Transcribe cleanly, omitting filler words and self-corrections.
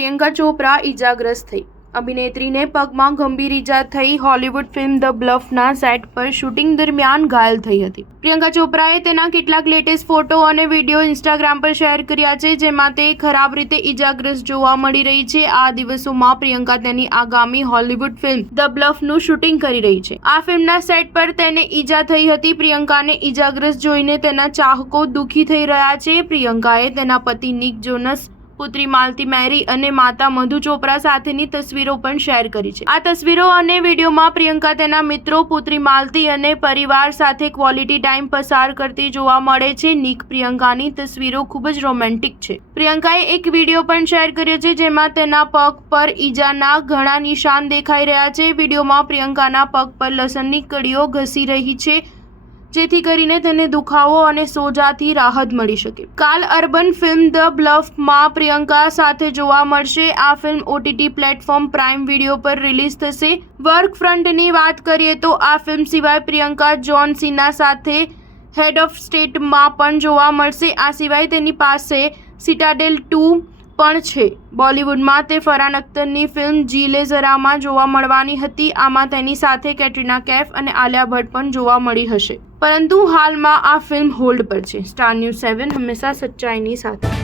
પ્રિયંકા ચોપરા ઈજાગ્રસ્ત થઈ। અભિનેત્રીને પગમાં ગંભીર ઈજા થઈ। હોલિવૂડ ફિલ્મ ધ બ્લફના સેટ પર શૂટિંગ દરમિયાન ઘાયલ થઈ હતી। પ્રિયંકા ચોપરાએ તેના કેટલાક લેટેસ્ટ ફોટો અને વિડીયો ઇન્સ્ટાગ્રામ પર શેર કર્યા છે, જેમાં તે ખરાબ રીતે ઈજાગ્રસ્ત જોવા મળી રહી છે। આ દિવસોમાં પ્રિયંકા તેની આગામી હોલિવૂડ ફિલ્મ ધ બ્લફનું શૂટિંગ કરી રહી છે। આ ફિલ્મના સેટ પર તેને ઈજા થઈ હતી। પ્રિયંકાને ઈજાગ્રસ્ત જોઈને તેના ચાહકો દુઃખી થઈ રહ્યા છે। પ્રિયંકાએ તેના પતિ નિક જોનસ, પુત્રી માલતી મેરી અને માતા મધુ ચોપરા સાથેની તસવીરો પણ શેર કરી છે। આ તસવીરો અને વિડીયોમાં પ્રિયંકા તેના મિત્રો, પુત્રી માલતી અને પરિવાર સાથે ક્વોલિટી ટાઈમ પસાર કરતી જોવા મળે છે। નિક પ્રિયંકાની તસવીરો ખૂબ જ રોમેન્ટિક છે। પ્રિયંકાએ એક વિડીયો પણ શેર કર્યો છે, જેમાં તેના પગ પર ઈજાના ઘણા નિશાન દેખાઈ રહ્યા છે। વિડીયોમાં પ્રિયંકાના પગ પર લસણની કળીઓ ઘસી રહી છે, જેથી કરીને તેને દુખાવો અને સોજાથી રાહત મળી શકે। કાલ અર્બન ફિલ્મ ધ બ્લફમાં પ્રિયંકા સાથે જોવા મળશે। આ film OTT platform prime video પર રિલીઝ થશે। વર્ક ફ્રન્ટની વાત કરીએ તો આ ફિલ્મ સિવાય પ્રિયંકા જોન સીના સાથે હેડ ઓફ સ્ટેટમાં પણ જોવા મળશે। આ સિવાય તેની પાસે સિટાડેલ 2 પણ છે। બોલિવૂડમાં તે ફરહાન અખ્તરની ફિલ્મ જી લે ઝરામાં જોવા મળવાની હતી। આમાં તેની સાથે કેટરીના કૈફ અને આલિયા ભટ્ટ પણ જોવા મળી હશે, પરંતુ હાલમાં આ ફિલ્મ હોલ્ડ પર છે। સ્ટાર ન્યૂઝ 7 હંમેશા સચ્ચાઈની સાથે।